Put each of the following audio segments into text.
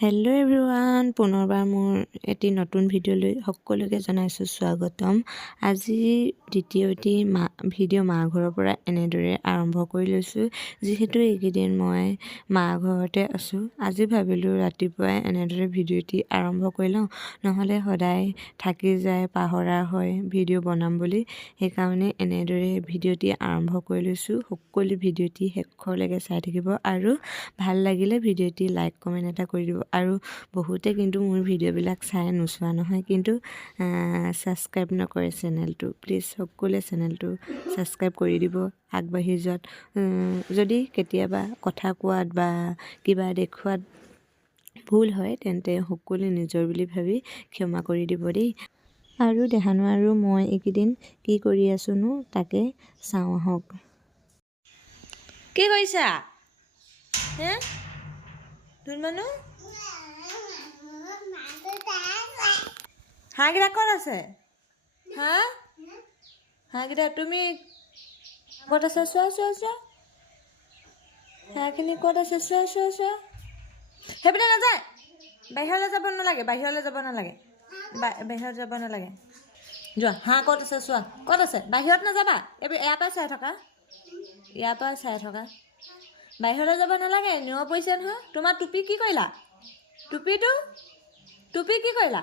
Hello' everyone, পুনৰবাৰ মোৰ এটি নতুন ভিডিঅ'লৈ সকলোকে জনাইছোঁ স্বাগতম। আজি দ্বিতীয়টি ভিডিঅ' মা ঘৰৰ পৰা এনেদৰে আৰম্ভ কৰি লৈছোঁ। যিহেতু এইকেইদিন মই মা ঘৰতে আছোঁ, আজি ভাবিলোঁ ৰাতিপুৱাই এনেদৰে ভিডিঅ'টি আৰম্ভ কৰি লওঁ, নহ'লে সদায় থাকি যায়, পাহৰা হয় ভিডিঅ' বনাম বুলি। সেইকাৰণে এনেদৰে ভিডিঅ'টি আৰম্ভ কৰি লৈছোঁ। সকলো ভিডিঅ'টি শেষলৈকে চাই থাকিব আৰু ভাল লাগিলে ভিডিঅ'টি লাইক কমেণ্ট এটা কৰি দিব। আৰু বহুতে কিন্তু মোৰ ভিডিঅ'বিলাক চাই নোচোৱা নহয়, কিন্তু ছাবস্ক্ৰাইব নকৰে চেনেলটো। প্লিজ সকলোৱে চেনেলটো ছাবস্ক্ৰাইব কৰি দিব আগবাঢ়ি যোৱাত। যদি কেতিয়াবা কথা কোৱাত বা কিবা দেখুৱাত ভুল হয় তেন্তে সকলোৱে নিজৰ বুলি ভাবি ক্ষমা কৰি দিব দেই। আৰু দেখানো আৰু মই এইকেইদিন কি কৰি আছোনো তাকে চাওঁ আহক। কি কৰিছা হে ধুনমানু? হাঁহকেইটা ক'ত আছে? হাঁহকেইটা তুমি ক'ত আছে? চোৱা চোৱা চোৱা, হাঁহখিনি ক'ত আছে? চোৱা চোৱা চোৱা। সেইপিনে নাযায়, বাহিৰলৈ যাব নালাগে, বাহিৰলৈ যাব নালাগে, বাহিৰত যাব নালাগে। যোৱা, হাঁহ ক'ত আছে চোৱা, ক'ত আছে? বাহিৰত নাযাবা, ইয়াৰ পৰাই চাই থকা, ইয়াৰ পৰাই চাই থকা। বাহিৰলৈ যাব নালাগে, নিয়ৰ পৰিছে নহয়। তোমাৰ টুপি কি কৰিলা? টুপি কি কৰিলা?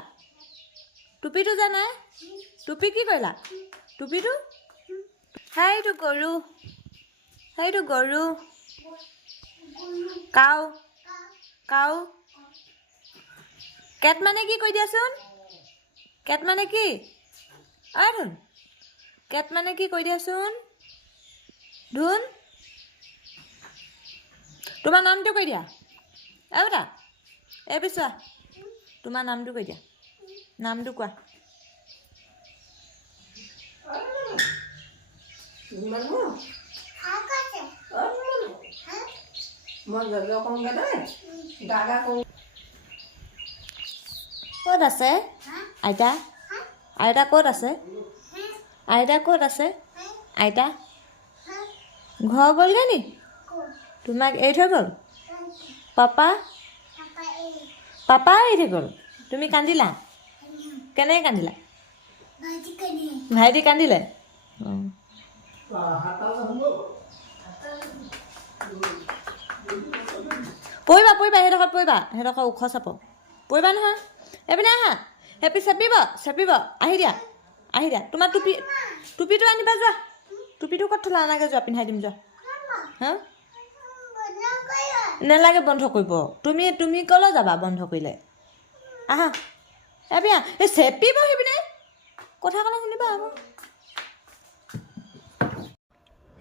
টুপিটো যে নাই, টুপি কি কৰিলা? টুপিটো সেইটো গৰু, সেইটো গৰু। Cow cow. কেট মানে কি কৈ দিয়াচোন? কেট মানে কি? ধুন, কেট মানে কি কৈ দিয়াচোন? ধুন, তোমাৰ নামটো কৈ দিয়া। বেটা এই পিছোৱা, তোমাৰ নামটো কৈ দিয়া, নামটো কোৱা। ক'ত আছে আইতা? আইতা ক'ত আছে? আইতা ক'ত আছে? আইতা ঘৰ গ'লগৈ নি? তোমাক এৰি থৈ গ'ল? পাপা এৰি থৈ গ'ল? তুমি কান্দিলা? কেনেকৈ কান্দিলা? ভাইটি কান্দিলে? পৰিবা পৰিবা, সেইডোখৰত পৰিবা, সেইডোখৰ ওখ চাপ পৰিবা নহয়। এইপিনে আহা, চেপিব আহি দিয়া, আহি দিয়া। তোমাৰ টুপিটো আনিবা যোৱা। টুপিটো ক'ত থ'লা? আনাগে যোৱা, পিন্ধাই দিম যোৱা। নেলাগে বন্ধ কৰিব। তুমি ক'লৈ যাবা বন্ধ কৰিলে? আহা এপিয়া, এই চেপিব সেইপিনে, কথা ক'লে শুনিবা আকৌ।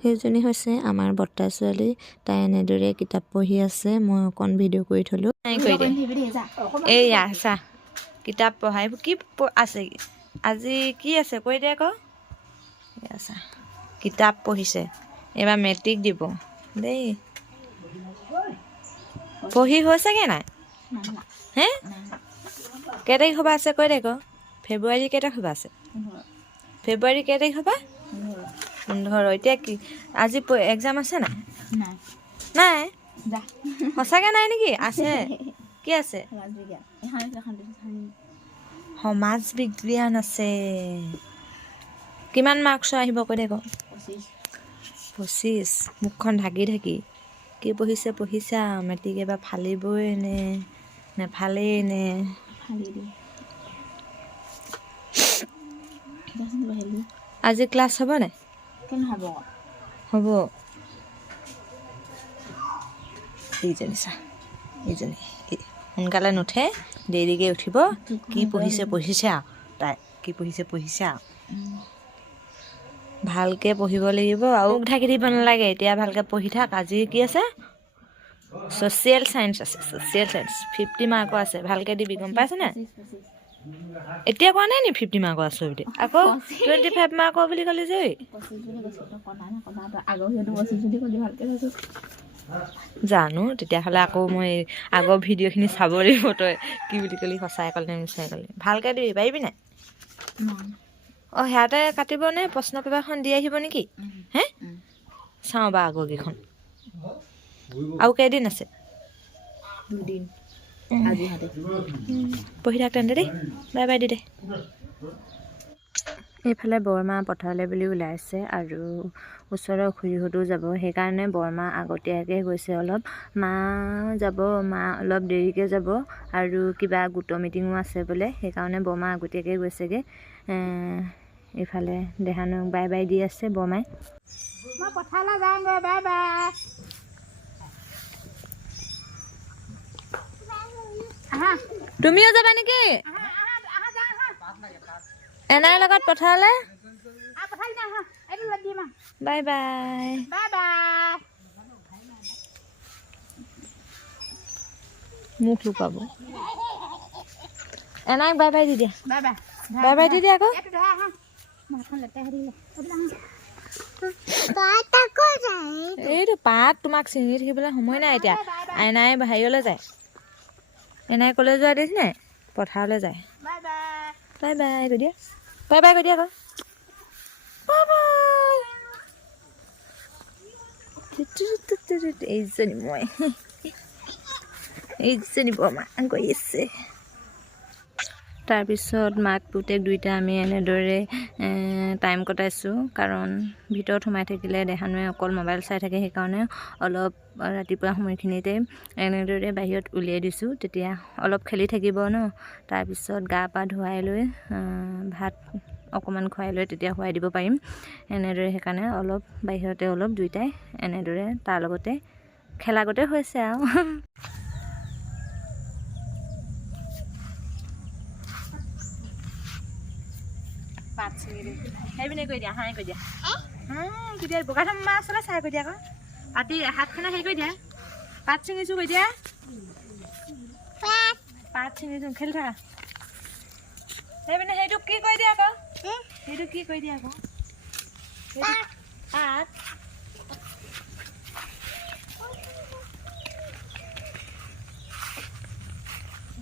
সেইজনী হৈছে আমাৰ বৰ্তা ছোৱালী, তাই এনেদৰে কিতাপ পঢ়ি আছে। মই অকণ ভিডিঅ' কৰি থ'লোঁ। এইয়া চা, কিতাপ পঢ়াই কি আছে আজি, কি আছে কৈ দে আকৌ। চা, কিতাপ পঢ়িছে, এইবাৰ মেট্ৰিক দিব দেই। পঢ়ি হৈছেগৈ নাই? হে কেই তাৰিখ হ'ব আছে কৈ দে আকৌ। ফেব্ৰুৱাৰী কেই তাৰিখ হ'ব আছে? ফেব্ৰুৱাৰী কেই তাৰিখ হ'ব? 15। এতিয়া কি আজি এক্সাম আছে নাই? নাই সঁচাকৈ নাই নেকি? আছে। কি আছে? সমাজ বিজ্ঞান আছে। কিমান মাৰ্কছৰ আহিব কৈ দে আকৌ। 25। মুখখন ঢাকি ঢাকি কি পঢ়িছে আৰু। মেট্ৰিক এবাৰ ফালিবই নে নেফালেই নে? আজি ক্লাছ হ'ব নাই? হ'ব। এইজনী চা, এইজনী সোনকালে নুঠে, দেৰিকৈ উঠিব। কি পঢ়িছে আৰু তাই, কি পঢ়িছে আৰু। ভালকৈ পঢ়িব লাগিব আৰু ঢাকি দিব নালাগে। এতিয়া ভালকৈ পঢ়ি থাক। আজি কি আছে? ছ'চিয়েল চায়েন্স আছে। ছ'চিয়েল চায়েন্স 50 মাৰ্কৰ আছে, ভালকৈ দিবি, গম পাইছে নাই? এতিয়া কোৱা নাই নি 50 মাৰ্কৰ আছোঁ বুলি? আকৌ 25 মাৰ্কৰ বুলি ক'লি যে। জানো, তেতিয়াহ'লে আকৌ মই আগৰ ভিডিঅ'খিনি চাব লাগিব। তই কি বুলি ক'লি, সঁচাই ক'লি নে মিছাই ক'লি? ভালকৈ দিবি, পাৰিবি নাই? সেয়াতে কাটিবনে? প্ৰশ্ন পেপাৰখন দি আহিব নেকি? হে চাওঁ বা আগৰকেইখন। আৰু কেইদিন আছে? 2 দিন। আজি হতে পঢ়ি থাক তেন্তে দেই বাই বাই দে এইফালে বৰমা পথাৰলৈ বুলি ওলাইছে আৰু ওচৰৰ খুৰীহঁতো যাব সেইকাৰণে বৰমা আগতীয়াকৈ গৈছে অলপ মা যাব মা অলপ দেৰিকৈ যাব আৰু কিবা গোটৰ মিটিঙো আছে বোলে সেইকাৰণে বৰমা আগতীয়াকৈ গৈছেগৈ এইফালে দেহানুক বাই বাই দি আছে বৰমাই মই পথাৰলৈ যাওঁগৈ বাই বাই তুমিও যাবা নেকি এনাৰ লগত পথাৰলৈ বাই বাই মুখ লুকাব এনাক বাই বাই দি দিয়া বাই বাই দি দিয়া আকৌ এইটো পাত তোমাক চিঙি থাকিবলৈ সময় নাই এতিয়া আইনাই হেৰিয়লৈ যায় এনাই কলৈ যোৱা দেখিছ নাই পথাৰলৈ যায় বাই বাই কৈ দিয়া বাই বাই কৈ দিয়া আকৌ এইজনী মই এইজনী বৰমা গৈ আছে তাৰপিছত মাক পুতেক দুইটা আমি এনেদৰে টাইম কটাইছোঁ কাৰণ ভিতৰত সোমাই থাকিলে দেহানুৱে অকল মোবাইল চাই থাকে সেইকাৰণে অলপ ৰাতিপুৱা সময়খিনিতে এনেদৰে বাহিৰত উলিয়াই দিছোঁ তেতিয়া অলপ খেলি থাকিব ন তাৰপিছত গা পা ধুৱাই লৈ ভাত অকণমান খুৱাই লৈ তেতিয়া খুৱাই দিব পাৰিম এনেদৰে সেইকাৰণে অলপ বাহিৰতে অলপ দুইটাই এনেদৰে তাৰ লগতে খেলাগতে হৈছে আৰু পাত ছিঙি দিম সেইপিনে কৈ দিয়া হাঁহ কৈ দিয়া কৈ দিয়া বগা মাছ আছিলে চাই কৈ দিয়া আকৌ পাতি হাতখনে হেৰি কৈ দিয়া পাত ছিঙিছোঁ কৈ দিয়া পাত ছিঙিছোঁ খেলি থাকা সেইপিনে সেইটো কি কৈ দিয়া আকৌ সেইটো কি কৈ দিয়া আকৌ পাত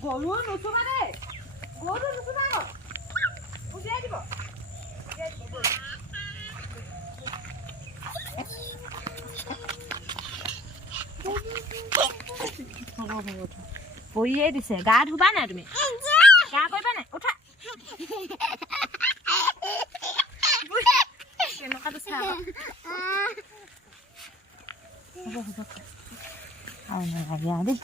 গৰু নুচুবা দেই গৰু নুচুবা আকৌ উলিয়াই দিব বহিয়ে দিছে গা ধুবা নাই তুমি গা কৰিবা নাই উঠা কেনেকুৱাটো চাব হ'ব আৰু নালাগে আৰু দেই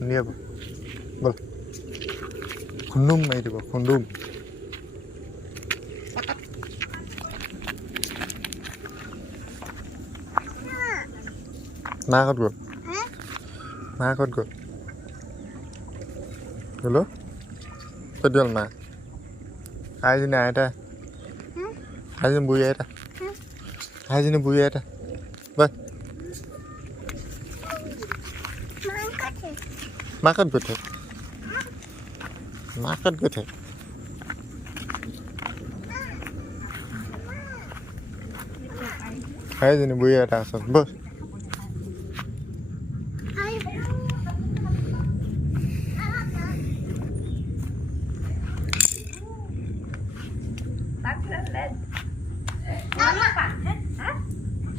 Kundiya bol. Bol. Kundum mai dibo, kundum. Ma kot go. Ma kot go. Hello? Pedal ma. Ai ni ai ta? Ai ni buya ta? Ai ni buya ta? Bye. Makan gede. Makan gede. Hai jadi buaya dah asal bos.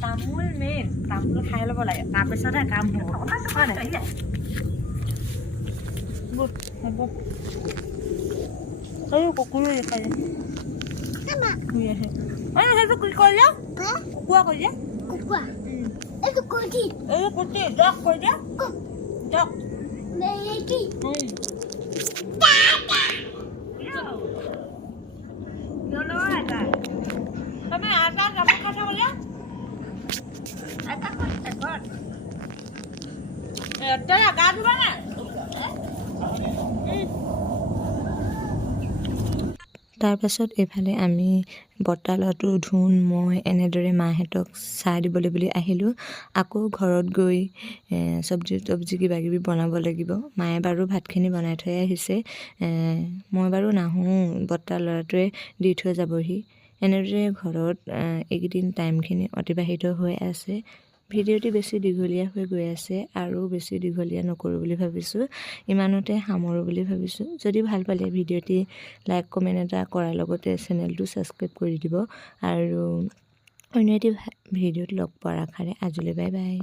তামোল main তামোল খাই ল'ব লাগে তাৰপিছতহে কাম হ'ব হয় নাই এই কুকুৰো খাই শুই আহে সেইটো কি কৰিলে কুকুৰা কৰিলে এই কুটি জক কৰি দিয়া জক তুমি আটা জামুক খাইছা বোলে গা ধুবা নাই তাৰপাছত এইফালে আমি বৰ্তালতো ধুন মই এনেদৰে মাহঁতক চাহ দিবলৈ বুলি আহিলোঁ আকৌ ঘৰত গৈ চব্জি কিবাকিবি বনাব লাগিব মায়ে বাৰু ভাতখিনি বনাই থৈ আহিছে মই বাৰু নাহোঁ বৰ্তাৰ ল'ৰাটোৱে দি থৈ যাবহি এনেদৰে ঘৰত এইকেইদিন টাইমখিনি অতিবাহিত হৈ আছে ভিডিঅ'টি বেছি দীঘলীয়া হৈ গৈ আছে আৰু বেছি দীঘলীয়া নকৰোঁ বুলি ভাবিছোঁ ইমানতে সামৰোঁ বুলি ভাবিছোঁ যদি ভাল পালে ভিডিঅ'টি লাইক কমেণ্ট এটা কৰাৰ লগতে চেনেলটো ছাবস্ক্ৰাইব কৰি দিব আৰু অন্য এটি ভিডিঅ'ত লগ পোৱাৰ আশাৰে আজিলৈ বাই বাই